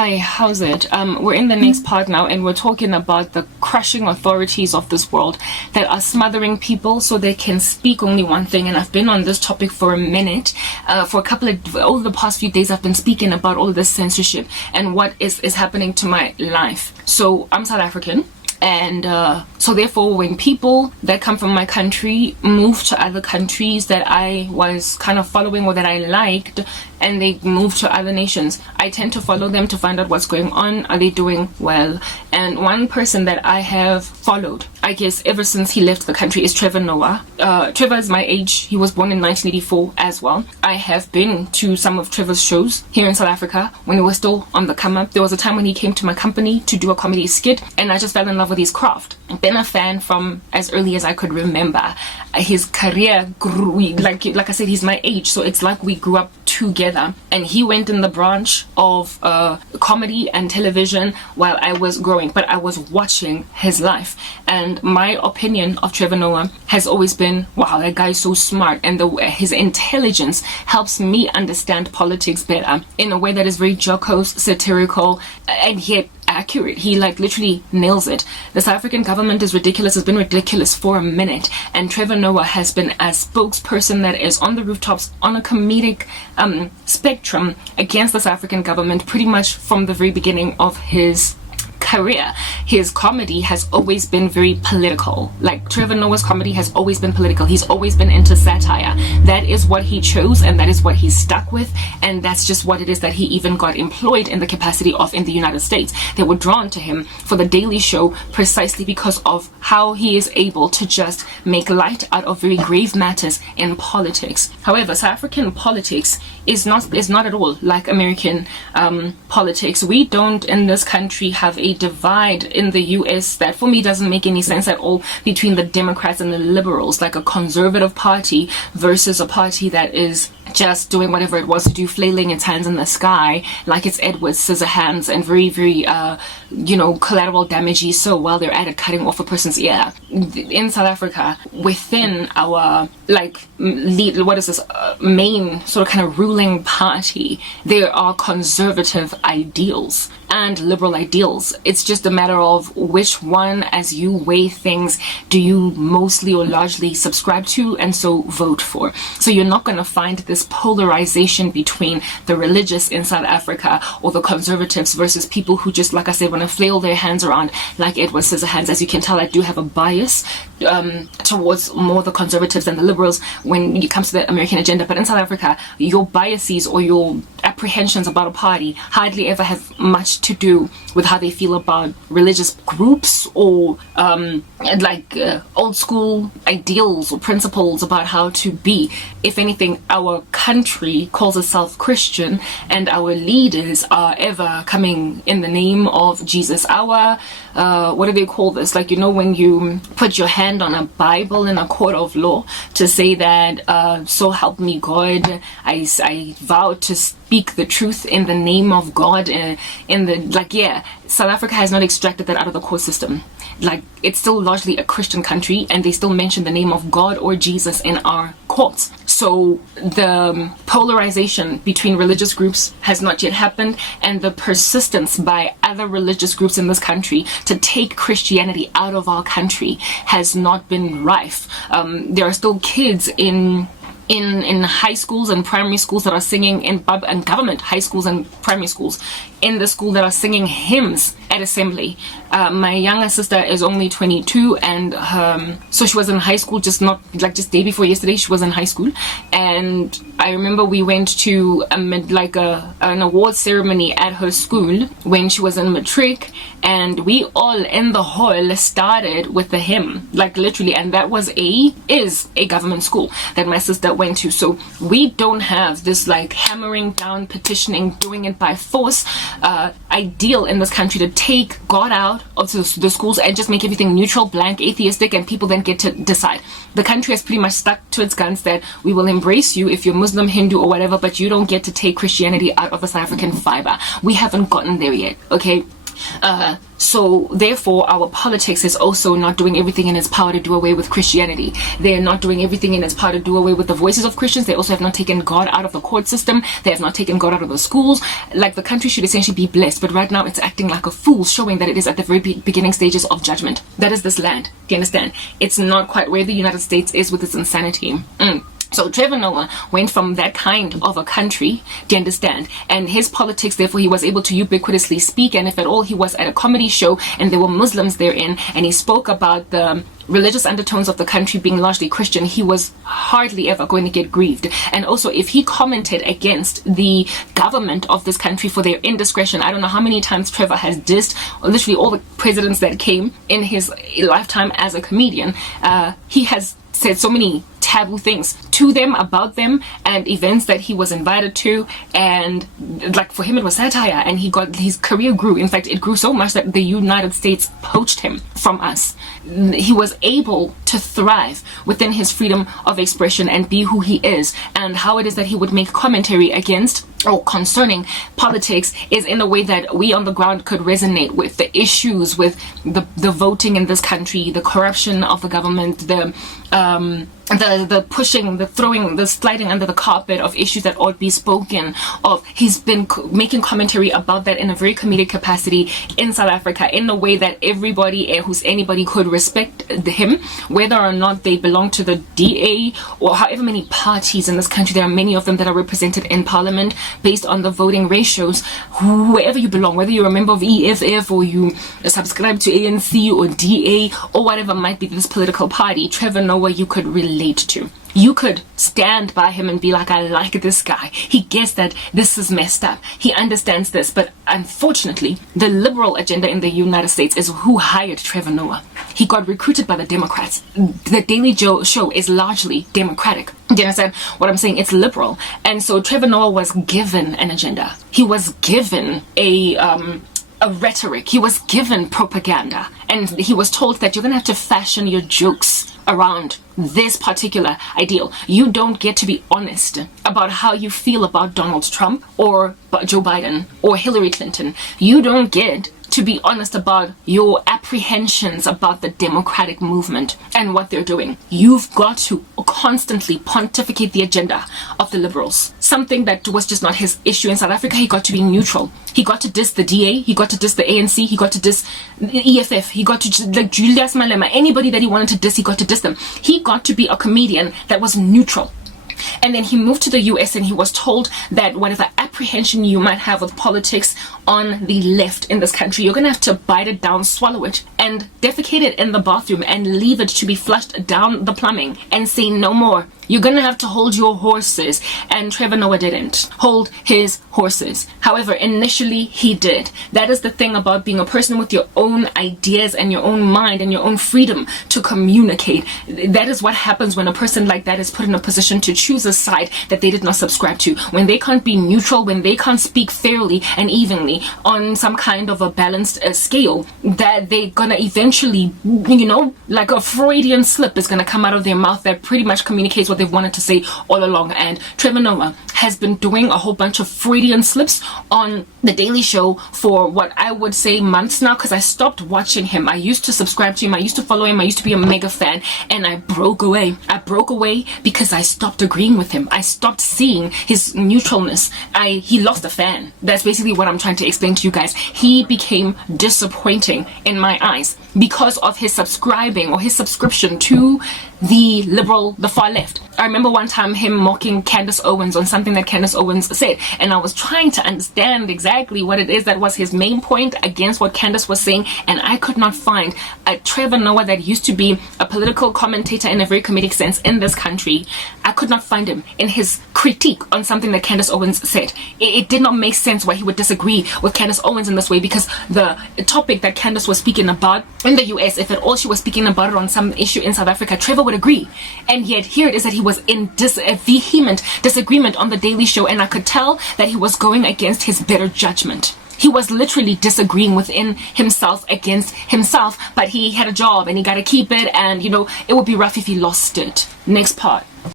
Hi, how's it? We're in the next part now, and we're talking about the crushing authorities of this world that are smothering people so they can speak only one thing. And I've been on this topic for a minute. For a couple of, over the past few days, I've been speaking about all of this censorship and what is happening to my life. So I'm South African. And so therefore, when people that come from my country move to other countries that I was kind of following or that I liked, and they move to other nations, I tend to follow them to find out what's going on. Are they doing well? And one person that I have followed, I guess ever since he left the country, is Trevor Noah. Trevor is my age. He was born in 1984 as well. I have been to some of Trevor's shows here in South Africa when he was still on the come up. There was a time when he came to my company to do a comedy skit, and I just fell in love with his craft. I've been a fan from as early as I could remember. His career grew, like I said, he's my age, so it's like we grew up together. And he went in the branch of comedy and television while I was growing, but I was watching his life. And my opinion of Trevor Noah has always been, wow, that guy is so smart, and his intelligence helps me understand politics better in a way that is very jocose, satirical, and yet accurate. He literally nails it. The South African government is ridiculous. It's been ridiculous for a minute, and Trevor Noah has been a spokesperson that is on the rooftops on a comedic spectrum against the South African government pretty much from the very beginning of his career. His comedy has always been very political. Like Trevor Noah's comedy has always been political. He's always been into satire. That is what he chose, and that is what he's stuck with, and that's just what it is that he even got employed in the capacity of in the United States. They were drawn to him for the Daily Show precisely because of how he is able to just make light out of very grave matters in politics. However, South African politics is not at all like American politics. We don't in this country have a divide in the US that for me doesn't make any sense at all between the Democrats and the liberals, like a conservative party versus a party that is just doing whatever it was to do, flailing its hands in the sky like it's Edward Scissorhands, and very, very collateral damagey so while they're at it, cutting off a person's ear. In South Africa, within our main sort of kind of ruling party, there are conservative ideals and liberal ideals. It's just a matter of which one, as you weigh things, do you mostly or largely subscribe to and so vote for. So you're not going to find this polarization between the religious in South Africa or the conservatives versus people who just, like I said, want to flail their hands around like Edward Scissorhands. As you can tell, I do have a bias towards more the conservatives than the liberals when it comes to the American agenda. But in South Africa, your biases or your apprehensions about a party hardly ever have much to do with how they feel about religious groups or old school ideals or principles about how to be. If anything, our country calls itself Christian, and our leaders are ever coming in the name of Jesus. Our what do they call this? When you put your hand on a Bible in a court of law to say that so help me God, I vow to speak the truth in the name of God. South Africa has not extracted that out of the court system. It's still largely a Christian country, and they still mention the name of God or Jesus in our courts. So the polarization between religious groups has not yet happened, and the persistence by other religious groups in this country to take Christianity out of our country has not been rife. There are still kids in high schools and primary schools that are singing in government high schools and primary schools in the school that are singing hymns at assembly. My younger sister is only 22, and so she was in high school just day before yesterday. She was in high school, and I remember we went to an award ceremony at her school when she was in matric, and we all in the hall started with the hymn, literally, and that is a government school that my sister went to. So we don't have this hammering down, petitioning, doing it by force ideal in this country to take God out of the schools and just make everything neutral, blank, atheistic, and people then get to decide. The country has pretty much stuck to its guns that we will embrace you if you're Muslim, Hindu, or whatever, but you don't get to take Christianity out of the South African fiber. We haven't gotten there yet, okay? So therefore, our politics is also not doing everything in its power to do away with Christianity. They're not doing everything in its power to do away with the voices of Christians. They also have not taken God out of the court system. They have not taken God out of the schools. Like, the country should essentially be blessed, but right now it's acting like a fool, showing that it is at the very beginning stages of judgment. That is this land. Do you understand? It's not quite where the United States is with its insanity. So Trevor Noah went from that kind of a country, do you understand? And his politics, therefore, he was able to ubiquitously speak. And if at all he was at a comedy show and there were Muslims therein, and he spoke about the religious undertones of the country being largely Christian, he was hardly ever going to get grieved. And also, if he commented against the government of this country for their indiscretion, I don't know how many times Trevor has dissed literally all the presidents that came in his lifetime as a comedian. He has said so many taboo things to them, about them, and events that he was invited to, and like, for him it was satire, and his career grew. In fact, it grew so much that the United States poached him from us. He was able to thrive within his freedom of expression and be who he is. And how it is that he would make commentary against or concerning politics is in a way that we on the ground could resonate with. The issues with the voting in this country, the corruption of the government, the pushing, the throwing, the sliding under the carpet of issues that ought be spoken of. He's been making commentary about that in a very comedic capacity in South Africa, in a way that everybody who's anybody could respect him, whether or not they belong to the DA or however many parties in this country. There are many of them that are represented in parliament based on the voting ratios. Wherever you belong, whether you're a member of EFF or you subscribe to ANC or DA or whatever might be this political party, Trevor Noah you could relate to. You could stand by him and be like, I like this guy. He gets that this is messed up. He understands this. But unfortunately, the liberal agenda in the United States is who hired Trevor Noah. He got recruited by the Democrats. The Daily Show is largely Democratic. Do you understand what I'm saying? It's liberal. And so Trevor Noah was given an agenda. He was given a rhetoric. He was given propaganda. And he was told that you're going to have to fashion your jokes around this particular ideal. You don't get to be honest about how you feel about Donald Trump or Joe Biden or Hillary Clinton. You don't get to be honest about your apprehensions about the democratic movement and what they're doing. You've got to constantly pontificate the agenda of the liberals. Something that was just not his issue in South Africa. He got to be neutral. He got to diss the DA. He got to diss the ANC. He got to diss the EFF. He got to, like, Julius Malema. Anybody that he wanted to diss, he got to diss them. He got to be a comedian that was neutral. And then he moved to the US and he was told that whatever apprehension you might have with politics on the left in this country, you're going to have to bite it down, swallow it, and defecate it in the bathroom and leave it to be flushed down the plumbing and say no more. You're going to have to hold your horses. And Trevor Noah didn't hold his horses. However, initially he did. That is the thing about being a person with your own ideas and your own mind and your own freedom to communicate. That is what happens when a person like that is put in a position to choose a side that they did not subscribe to. When they can't be neutral, when they can't speak fairly and evenly on some kind of a balanced scale, that they're going to eventually, like a Freudian slip is going to come out of their mouth that pretty much communicates what they've wanted to say all along. And Trevor Noah has been doing a whole bunch of Freudian slips on The Daily Show for what I would say months now, because I stopped watching him. I used to subscribe to him, I used to follow him, I used to be a mega fan, and I broke away. I broke away because I stopped agreeing with him. I stopped seeing his neutralness. He lost a fan. That's basically what I'm trying to explain to you guys. He became disappointing in my eyes because of his subscribing or his subscription to the far left. I remember one time him mocking Candace Owens on something that Candace Owens said, and I was trying to understand exactly what it is that was his main point against what Candace was saying, and I could not find a Trevor Noah that used to be a political commentator in a very comedic sense in this country. I could not find him in his critique on something that Candace Owens said. It did not make sense why he would disagree with Candace Owens in this way, because the topic that Candace was speaking about in the US, if at all she was speaking about it on some issue in South Africa, Trevor would agree. And yet here it is that he was in a vehement disagreement on The Daily Show, and I could tell that he was going against his better judgment. He was literally disagreeing within himself against himself, but he had a job and he got to keep it, and it would be rough if he lost it. Next part.